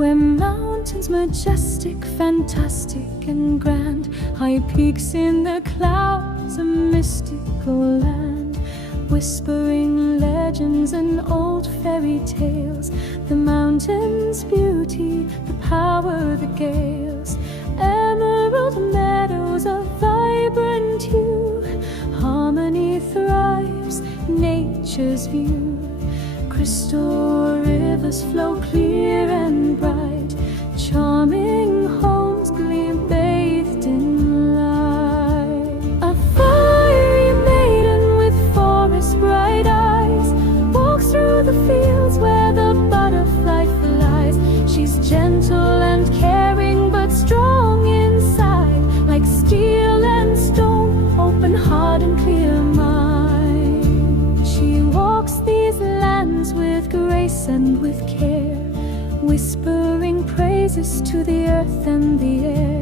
where mountains majestic, fantastic and grand, high peaks in the clouds, a mystical land, whispering legends and old fairy tales, the mountains' beauty, the power, the gales, emerald meadows of vibrant hue, harmony thrives, nature's view. Crystal rivers flow clear and bright, charming homes gleam bathed in light. A fiery maiden with forest bright eyes walks through the fields where the butterfly flies. She's gentle and caring but strong inside, like steel and stone, open heart and clear mind. She walks these lands with grace and with care, whispering praises to the earth and the air.